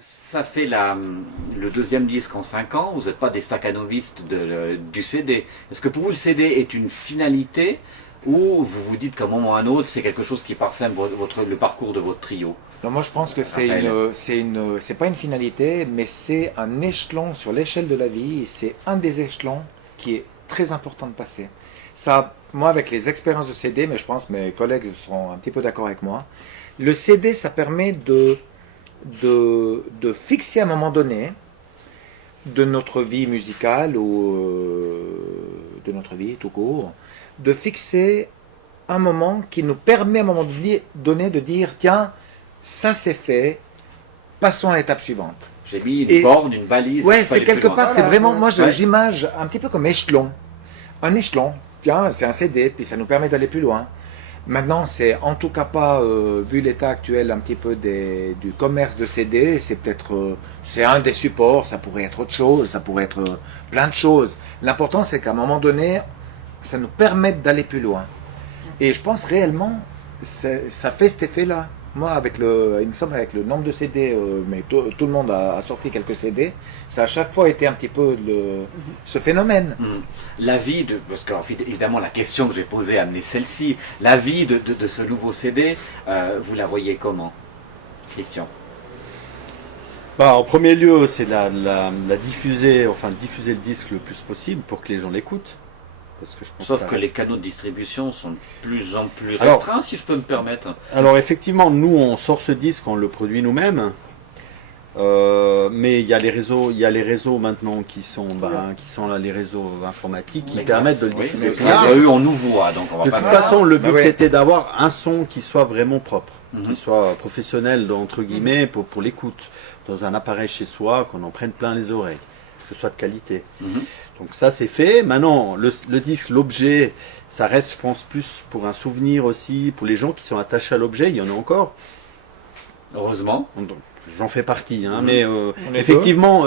Ça fait le deuxième disque en 5 ans, vous n'êtes pas des staccanovistes du CD. Est-ce que pour vous le CD est une finalité ou vous vous dites qu'à un moment ou à un autre c'est quelque chose qui parsème le parcours de votre trio? Non, moi je pense que c'est pas une finalité, mais c'est un échelon sur l'échelle de la vie, et c'est un des échelons qui est très important de passer. Ça, moi avec les expériences de CD, mais je pense que mes collègues seront un petit peu d'accord avec moi, le CD ça permet de fixer à un moment donné de notre vie musicale ou de notre vie tout court, de fixer un moment qui nous permet à un moment donné de dire tiens, ça c'est fait, passons à l'étape suivante. J'ai mis une borne, une balise. Ouais, c'est quelque part, c'est vraiment, moi j'image un petit peu comme échelon. Un échelon, tiens, c'est un CD, puis ça nous permet d'aller plus loin. Maintenant, c'est en tout cas pas, vu l'état actuel un petit peu du commerce de CD, c'est peut-être, c'est un des supports, ça pourrait être autre chose, ça pourrait être plein de choses. L'important, c'est qu'à un moment donné, ça nous permette d'aller plus loin. Et je pense réellement, ça fait cet effet-là. Moi, il me semble avec le nombre de CD, mais tout le monde a sorti quelques CD, ça a chaque fois été un petit peu ce phénomène. La vie, parce qu'évidemment la question que j'ai posée a amené celle-ci, la vie de ce nouveau CD, vous la voyez comment? Christian? En premier lieu, c'est la diffuser, enfin diffuser le disque le plus possible pour que les gens l'écoutent. Sauf que les canaux de distribution sont de plus en plus restreints, si je peux me permettre. Alors effectivement, nous on sort ce disque, on le produit nous-mêmes, mais il y a les réseaux maintenant qui sont là, les réseaux informatiques qui permettent de le diffuser. Eux on nous voit, donc on va pas. De toute façon, le but c'était d'avoir un son qui soit vraiment propre, qui soit professionnel entre guillemets pour l'écoute, dans un appareil chez soi, qu'on en prenne plein les oreilles, que ce soit de qualité. Donc ça c'est fait. Maintenant le disque, l'objet, ça reste je pense plus pour un souvenir aussi, pour les gens qui sont attachés à l'objet, il y en a encore. Heureusement. Donc, j'en fais partie, hein, mais effectivement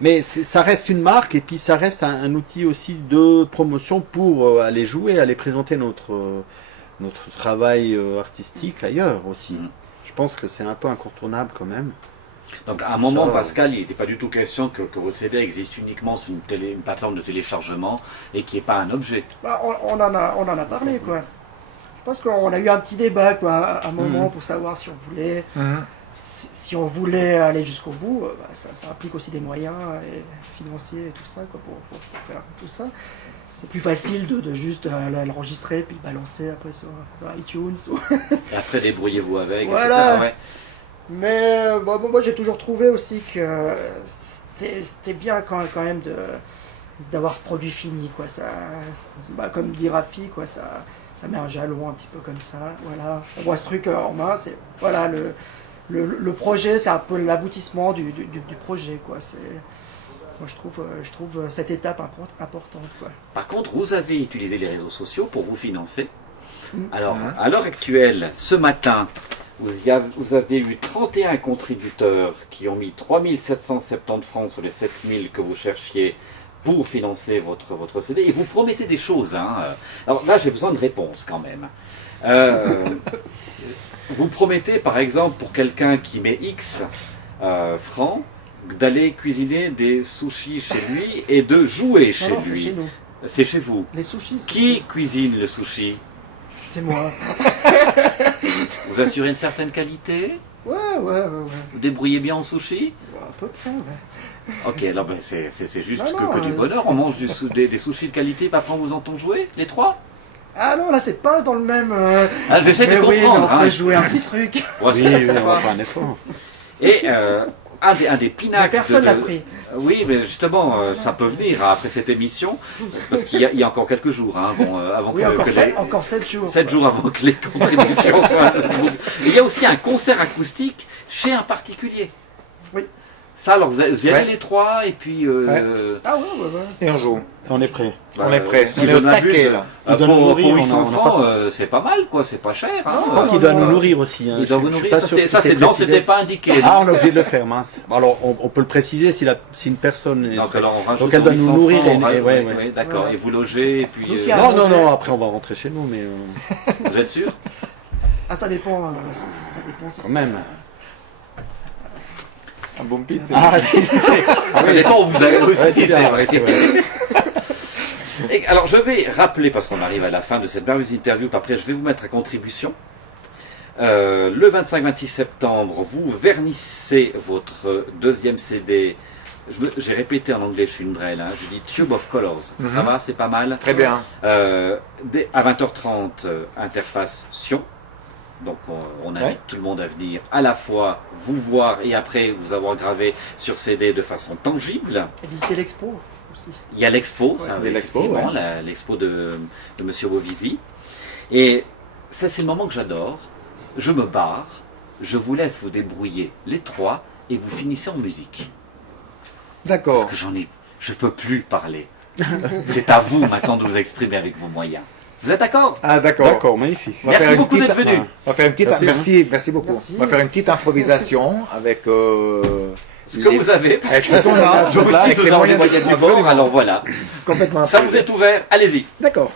mais ça reste une marque et puis ça reste un outil aussi de promotion pour aller jouer, aller présenter notre travail artistique ailleurs aussi. Je pense que c'est un peu incontournable quand même. Donc à un moment, Pascal, il n'était pas du tout question que votre CD existe uniquement sur une plateforme de téléchargement et qui n'est pas un objet. On en a parlé, quoi. Je pense qu'on a eu un petit débat, quoi, à un moment pour savoir si on voulait, si on voulait aller jusqu'au bout. Ça implique aussi des moyens financiers et tout ça, quoi, pour faire tout ça. C'est plus facile de juste l'enregistrer puis le balancer après sur iTunes. Et après, débrouillez-vous avec, voilà. etc. Ouais. Mais moi j'ai toujours trouvé aussi que c'était bien quand même d'avoir ce produit fini, quoi. Ça, comme dit Rafi, quoi, ça met un jalon un petit peu comme ça. Voilà, on voit ce truc en main. C'est voilà le projet, c'est un peu l'aboutissement du projet, quoi. Moi je trouve cette étape importante, quoi. Par contre, vous avez utilisé les réseaux sociaux pour vous financer. Alors, à l'heure actuelle, ce matin, vous avez eu 31 contributeurs qui ont mis 3770 francs sur les 7000 que vous cherchiez pour financer votre CD. Et vous promettez des choses. Alors là, j'ai besoin de réponses quand même. Vous promettez, par exemple, pour quelqu'un qui met X francs, d'aller cuisiner des sushis chez lui et de jouer chez lui. C'est chez nous. C'est chez vous. Les sushis. Qui cuisine le sushi? C'est moi. Vous assurez une certaine qualité? Ouais. Vous débrouillez bien en sushi? À peu près, ouais. Ok, alors c'est juste que du bonheur. On mange des sushis de qualité, puis après on vous entend jouer, les trois? Ah non, là c'est pas dans le même... J'essaie de comprendre. On peut jouer un petit truc. Oui, on va faire un effort. Et un des pinacles... Personne l'a pris. Oui, mais justement, ça peut venir après cette émission, parce qu'il y a encore quelques jours, avant encore 7 jours. 7 jours avant que les contributions soient... Il y a aussi un concert acoustique chez un particulier. Oui. Ça, alors vous y allez les trois, et puis... Ah ouais. Et on joue. On est prêt. On est prêt. Si je m'abuse, pour 800 on a francs, c'est pas mal, quoi, c'est pas cher. Je crois qu'il doit nous nourrir aussi. Il doit vous nourrir, c'était pas indiqué. On a oublié de le faire, mince. Alors, on peut le préciser si une personne... Donc alors on rajoute donc elle doit nous nourrir. Oui, d'accord, et vous logez, et puis... Non, après on va rentrer chez nous, mais... Vous êtes sûr? Ah, ça dépend. Ça dépend. Quand même. Un bon pitch, c'est Ah, si, si. Ça dépend où vous allez aussi, Ouais, c'est bien, vrai. c'est vrai. Et alors, je vais rappeler, parce qu'on arrive à la fin de cette merveilleuse interview, puis après, je vais vous mettre à contribution. Le 25-26 septembre, vous vernissez votre deuxième CD. J'ai répété en anglais, je suis une brêle, hein, je dis Tube of Colors. Ça va, c'est pas mal. Très bien. À 20h30, interface Sion. Donc on invite tout le monde à venir à la fois vous voir et après vous avoir gravé sur CD de façon tangible. Et visiter l'expo aussi. Il y a l'expo, Ouais, ça, il y a l'expo, effectivement, l'expo de Monsieur Bovisi. Et ça, c'est le moment que j'adore. Je me barre, je vous laisse vous débrouiller les trois et vous finissez en musique. D'accord. Parce que je peux plus parler. C'est à vous maintenant de vous exprimer avec vos moyens. Vous êtes d'accord? Ah, d'accord. D'accord, magnifique. On va Merci faire une beaucoup petite- d'être venu. On va faire une petite. Merci, Merci beaucoup. Merci. On va faire une petite improvisation avec. Ce que vous avez, parce Avec que ce qu'on a, nous sur place, aussi avec nous les avons les moyens moyens du du bord, absolument. alors voilà. complètement. Ça vous est ouvert, allez-y. D'accord.